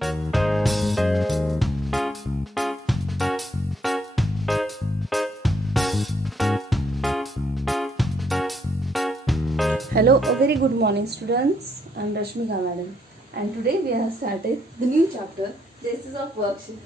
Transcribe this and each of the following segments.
Hello, a very good morning students. I am Rashmika madam and today we have started the new chapter, Basis of Worksheet.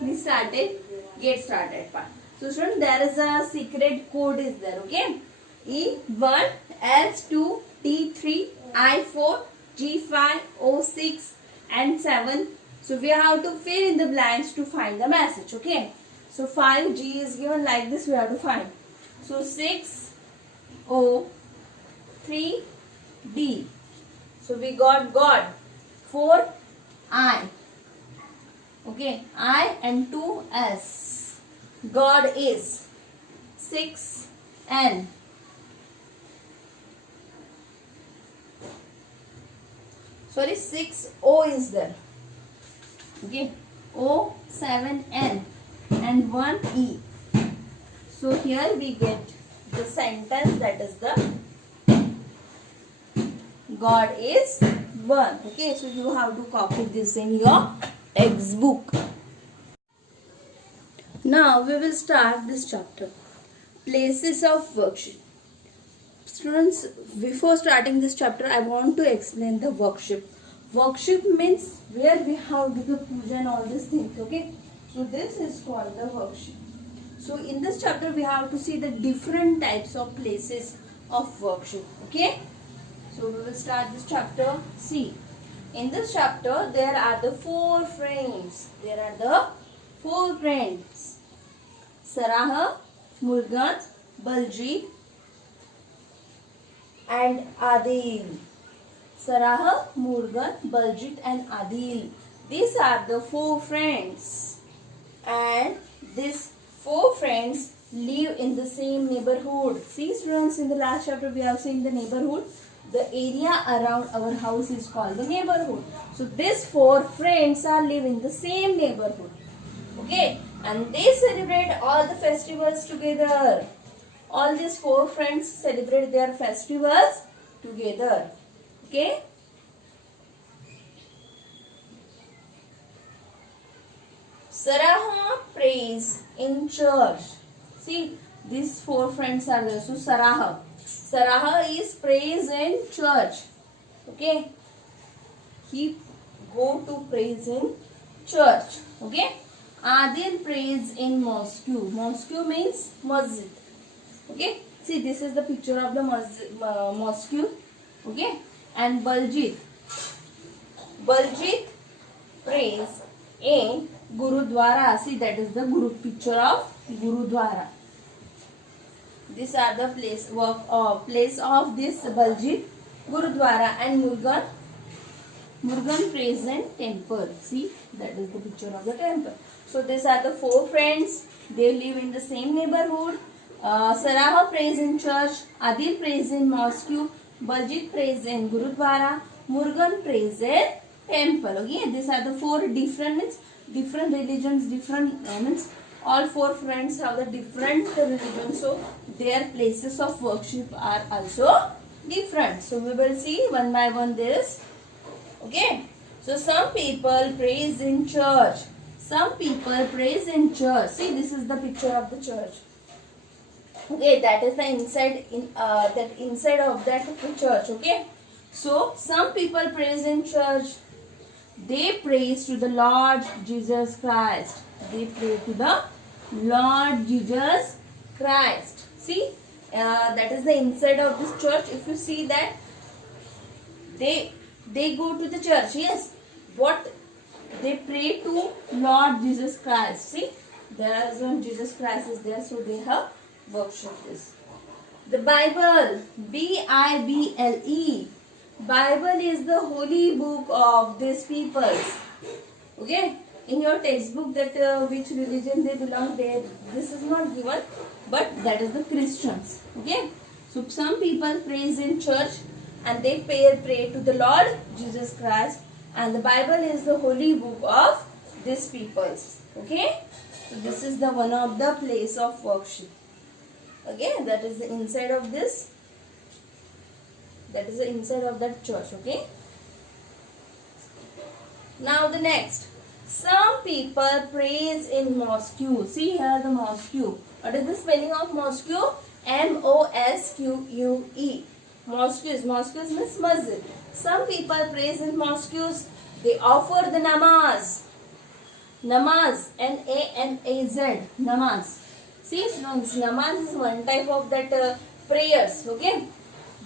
We started Get Started part. So students, there is a secret code is there, okay? E1, S2, T3, I4, G5, O6 and 7. So we have to fill in the blanks to find the message, okay? So 5G is given like this, we have to find. So 6, O, 3, D. So we got God. 4, I. Okay, I and 2, S. God is. 6, N. Sorry, 6, O is there. Okay, O, 7, N. And 1, E. So here we get the sentence, that is the God is one. Okay, so you have to copy this in your textbook. Now we will start this chapter, Places of Worship. Students, before starting this chapter, I want to explain the worship. Worship means where we have to do the puja and all these things. Okay, so this is called the worship. So in this chapter we have to see the different types of places of worship. Okay, so we will start this chapter. See, in this chapter there are the 4 friends. There are the 4 friends: Sarah, Murgan, Baljit and Adil. Sarah, Murgan, Baljit and Adil. These are the 4 friends, and this 4 friends live in the same neighborhood. See students, in the last chapter we have seen the neighborhood. The area around our house is called the neighborhood. So these 4 friends are live in the same neighborhood. Okay, and they celebrate all the festivals together. All these 4 friends celebrate their festivals together. Okay. Sarah prays in church. See, these 4 friends are there. So Sarah is prays in church. Okay, he go to praise in church. Okay, Adil prays in mosque. Mosque means masjid. Okay, see, this is the picture of the mosque. Okay, and Baljit prays in Gurudwara. See, that is the picture of Gurudwara. These are the place of this Baljit, Gurudwara, and Murgan prays in temple. See, that is the picture of the temple. So these are the 4 friends. They live in the same neighborhood. Sarah prays in church, Adil prays in mosque, Baljit prays in Gurudwara, Murgan prays in temple. Okay, these are the 4 different religions, means all 4 friends have the different religions, so their places of worship are also different. So we will see one by one this. Okay, so some people praise in church. Some people praise in church. See, this is the picture of the church. Okay, that is the inside of that church. Okay, so some people praise in church. They praise to the Lord Jesus Christ. They pray to the Lord Jesus Christ. See, that is the inside of this church. If you see that they go to the church, yes, what they pray to Lord Jesus Christ. See, there is one Jesus Christ is there, so they have worshipped this. The Bible, Bible. Bible is the holy book of these peoples. Okay, in your textbook that which religion they belong, there this is not given, but that is the Christians. Okay, so some people praise in church and they pray to the Lord Jesus Christ, and the Bible is the holy book of these peoples. Okay, so this is the one of the place of worship. Okay, that is the inside of this. That is the inside of that church. Okay. Now the next. Some people prays in mosque. See here the mosque. What is the spelling of mosque? Mosque. Mosques means masjid. Some people prays in mosques. They offer the namaz. Namaz, N-A-M-A-Z, namaz. See, namaz is one type of that prayers. Okay.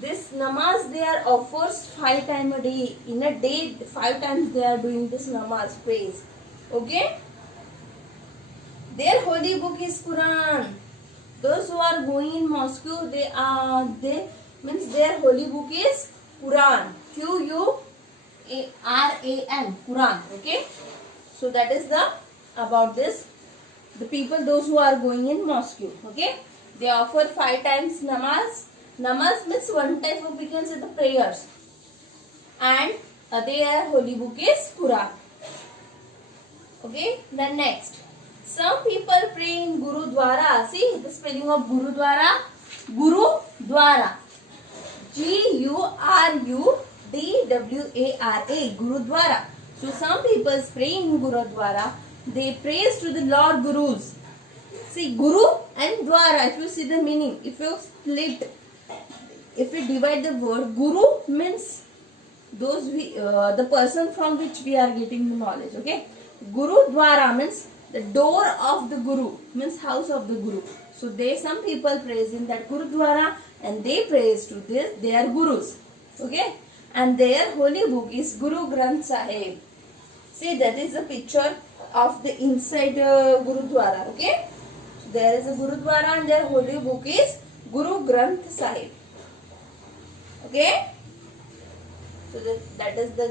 This namaz they are offers 5 times a day. In a day, 5 times they are doing this namaz praise. Okay. Their holy book is Quran. Those who are going in mosque, they means their holy book is Quran. Quran, Quran. Okay. So that is the about this. The people those who are going in mosque. Okay. They offer 5 times namaz. Namaz means one type of, we can say, the prayers, and their holy book is Quran. Okay, then next, some people pray in Gurudwara. See the spelling of Gurudwara. Gurudwara, Gurudwara, Gurudwara. So some people pray in Gurudwara. They praise to the Lord Gurus. See, Guru and Dwara. If you see the meaning, if you divide the word, Guru means the person from which we are getting the knowledge. Okay, Guru Dwara means the door of the Guru, means house of the Guru. So some people praise in that Gurudwara, and they praise to their Gurus. Okay, and their holy book is Guru Granth Sahib. See, that is a picture of the inside Gurudwara. Okay, so there is a Gurudwara, and their holy book is Guru Granth Sahib. Okay, so that is the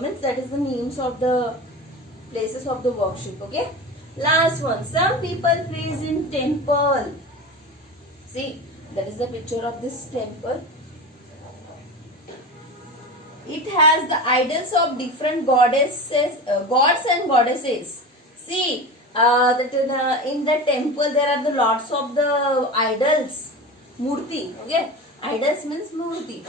means that is the names of the places of the worship. Okay, last one. Some people praise in temple. See, that is the picture of this temple. It has the idols of different goddesses, gods and goddesses. See, in the temple there are the lots of the idols, murti. Okay, idols means murti.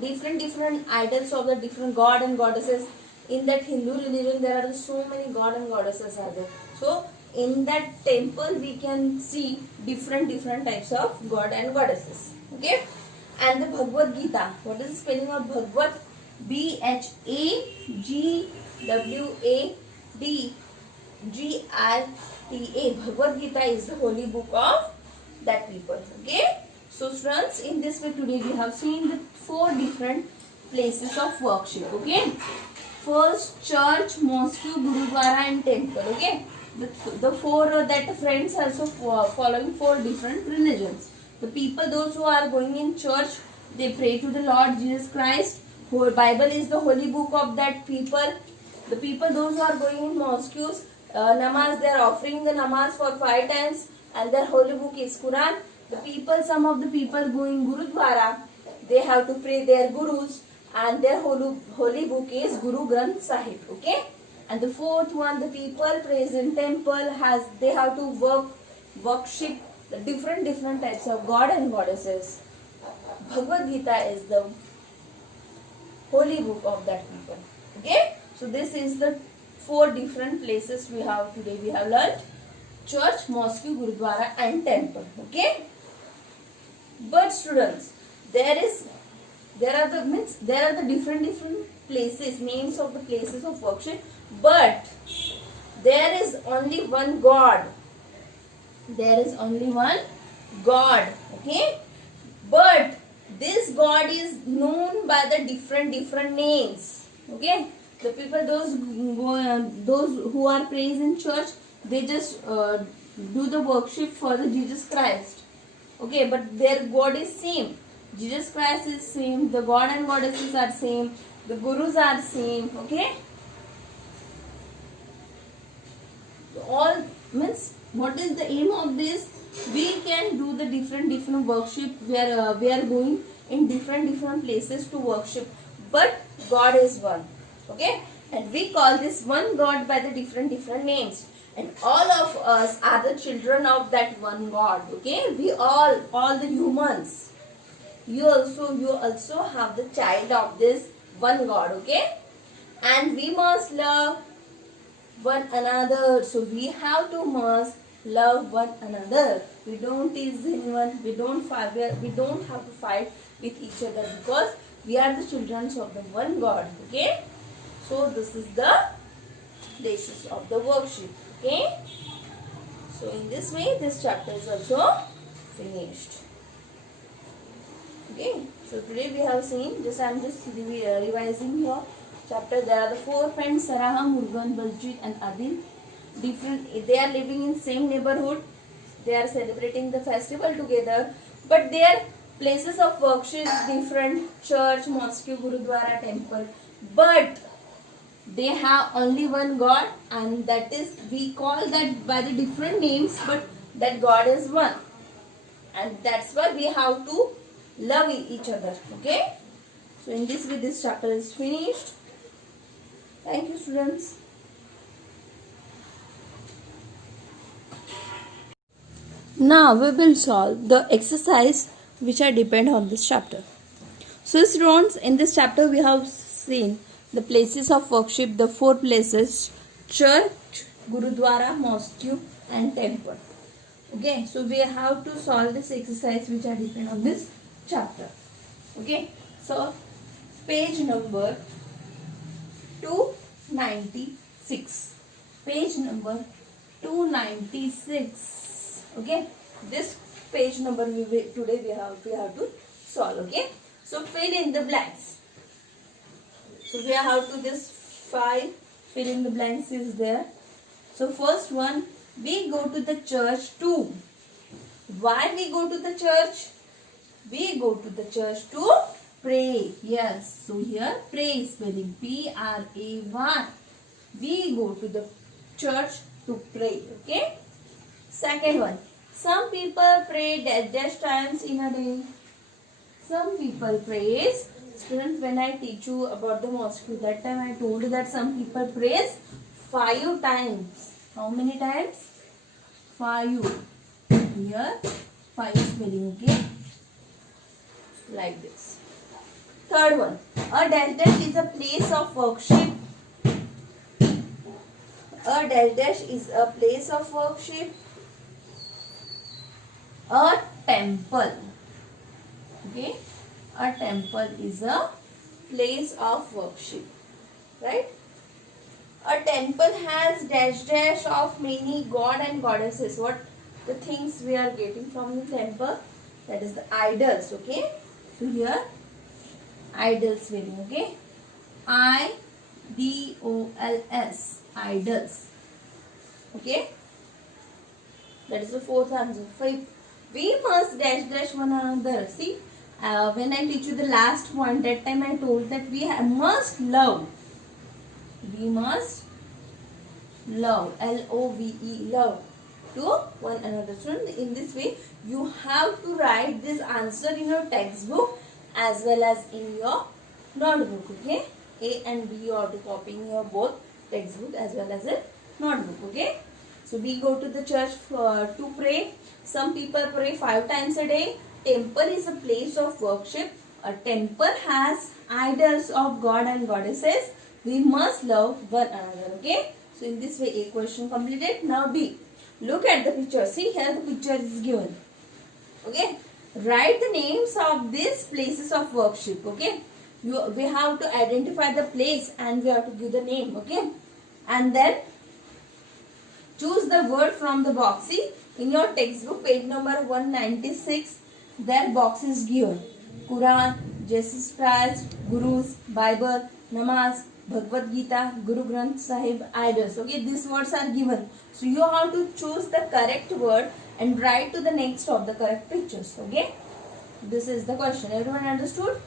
Different idols of the different god and goddesses. In that Hindu religion there are so many god and goddesses are there. So in that temple we can see different types of god and goddesses. Okay, and the Bhagavad Gita. What is the spelling of Bhagavad? Bhagavad-Gita. Bhagavad Gita is the holy book of that people. Okay, so students, in this way today we have seen the 4 different places of worship. Okay, first, church, mosque, Gurudwara and temple. Okay, the 4 that friends also following 4 different religions. The people, those who are going in church, they pray to the Lord Jesus Christ. Bible is the holy book of that people. The people, those who are going in mosques, namaz, they are offering the namaz for 5 times, and their holy book is Quran. The people, some of the people going Gurudwara, they have to pray their gurus, and their holy book is Guru Granth Sahib. Okay, and the 4th one, the people praise in temple, they have to worship the different types of god and goddesses. Bhagavad Gita is the holy book of that people. Okay, so this is the 4 different places we have today. We have learned church, mosque, Gurudwara and temple. Okay, but students, there are the different places, names of the places of worship, but there is only one God. There is only one God. Okay, but this God is known by the different names. Okay, the people, those who are praised in church, they just do the worship for the Jesus Christ. Okay, but their God is same. Jesus Christ is same. The God and goddesses are same. The gurus are same. Okay, all means, what is the aim of this? We can do the different worship where we are going in different places to worship, but God is one. Okay, and we call this one God by the different names, and all of us are the children of that one God. Okay, we all the humans, you also have the child of this one God. Okay, and we must love one another. So we have to must love one another. We don't tease anyone. We don't fight. We don't have to fight with each other because we are the children of the one God. Okay. So this is the places of the worship. Okay. So in this way, this chapter is also finished. Okay. So today we have seen. I am just revising here. Chapter. There are the four friends: Saraha, Murugan, Baljit, and Adil. Different. They are living in same neighborhood. They are celebrating the festival together, but their places of worship is different: church, mosque, gurudwara, temple. But they have only one God, and that is, we call that by the different names, but that God is one, and that's why we have to love each other. Okay. So in this way, this chapter is finished. Thank you, students. Now we will solve the exercise which are depend on this chapter. So students, in this chapter we have seen the places of worship, the four places: church, gurudwara, mosque, and temple. Okay, so we have to solve this exercise which are depend on this chapter. Okay, so page number 296. Page number 296. Okay, this page number today we have to solve. Okay, so fill in the blanks. So we have to this 5 fill in the blanks is there. So first one, we go to the church to. Why we go to the church? We go to the church to pray. Yes, so here pray is spelling P-R-A-Y. We go to the church to pray. Okay. Second one, some people pray dash times in a day. Some people prays. Students, when I teach you about the mosque, that time I told you that some people prays 5 times. How many times? 5. Here 5 spelling. Okay, like this. Third one, a dash is a place of worship. A dash is a place of worship. A temple. Okay, a temple is a place of worship, right? A temple has dash of many god and goddesses. What the things we are getting from the temple? That is the idols. Okay, so here idols meaning. Okay, I-D-O-L-S, idols. Okay, that is the fourth answer. Fifth, we must dash one another. See, when I teach you the last point, that time I told that we must love. We must love, L-O-V-E, love to one another. So in this way, you have to write this answer in your textbook as well as in your notebook. Okay, A and B you have to copy in your both textbook as well as a notebook. Okay, so we go to the church to pray. Some people pray 5 times a day. Temple is a place of worship. A temple has idols of god and goddesses. We must love one another. Okay, so in this way A question completed. Now B, look at the picture. See, here the picture is given. Okay, write the names of these places of worship. Okay, we have to identify the place and we have to give the name. Okay, and then choose the word from the box. See, in your textbook page number 196, that box is given: Quran, Jesus Christ, Gurus, Bible, Namaz, Bhagavad Gita, Guru Granth Sahib, idols. Okay, these words are given. So you have to choose the correct word and write to the next of the correct pictures. Okay, this is the question. Everyone understood?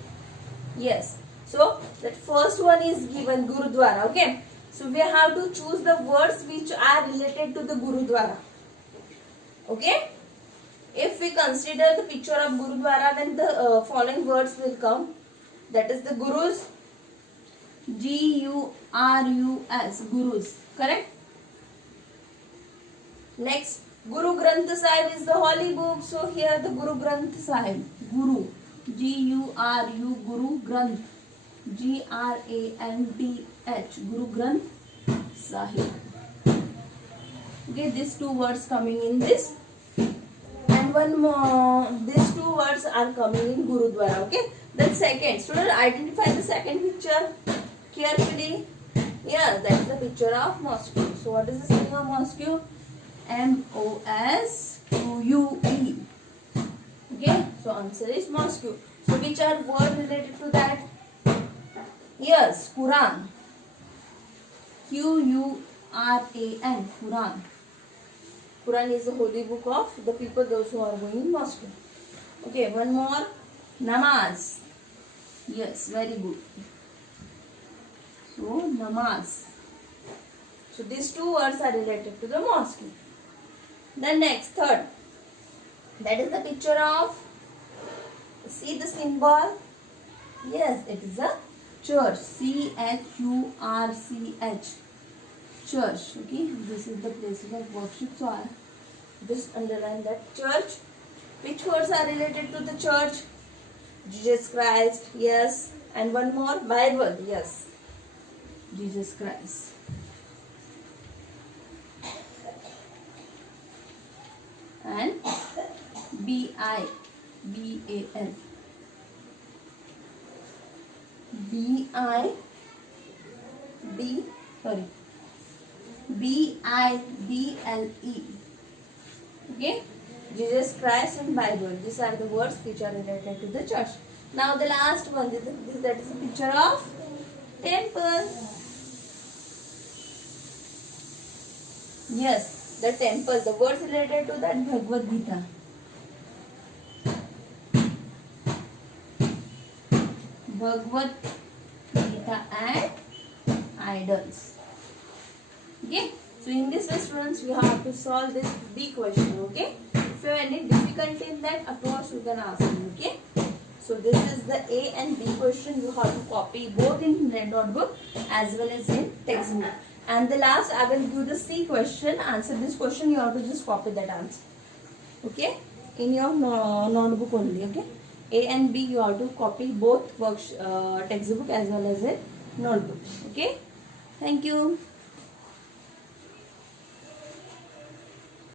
Yes. So that first one is given, Gurudwara. Okay, so we have to choose the words which are related to the Gurudwara. Okay, if we consider the picture of Gurudwara, then the following words will come. That is the Gurus, G-U-R-U-S, Gurus, correct? Next, Guru Granth Sahib is the holy book. So here the Guru Granth Sahib, Guru, G-U-R-U, Guru Granth. Granth, Guru Granth Sahib. Okay, these two words coming in this, and one more. These two words are coming in Gurudwara. Okay. Then second, student, identify the second picture carefully. Yes, that is the picture of mosque. So what is the spelling of mosque? MOSQUE. Okay. So answer is mosque. So which are word related to that? Yes, Quran. QURAN. Quran. Quran is the holy book of the people, those who are going in mosque. Okay, one more. Namaz. Yes, very good. So, namaz. So, these two words are related to the mosque. Then next, third. That is the picture of, see the symbol? Yes, it is a church. CHURCH. Church. Okay, this is the place of worship. So, I just underline that church. Which words are related to the church? Jesus Christ. Yes. And one more, Bible. Yes. Jesus Christ. And BIBAL. BIBLE. Okay. Jesus Christ and Bible. These are the words which are related to the church. Now the last one, that is a picture of temple. Yes, the temple. The words related to that, Bhagavad Gita. Bhagavad Gita and idols. Okay. So in this way, students, you have to solve this B question. Okay. If you have any difficulty in that, of course you can ask me. Okay. So this is the A and B question. You have to copy both in red notebook as well as in textbook. And the last, I will give the C question. Answer this question. You have to just copy that answer. Okay. In your notebook only. Okay. A and B, you have to copy both textbook as well as in notebook. Okay. Thank you.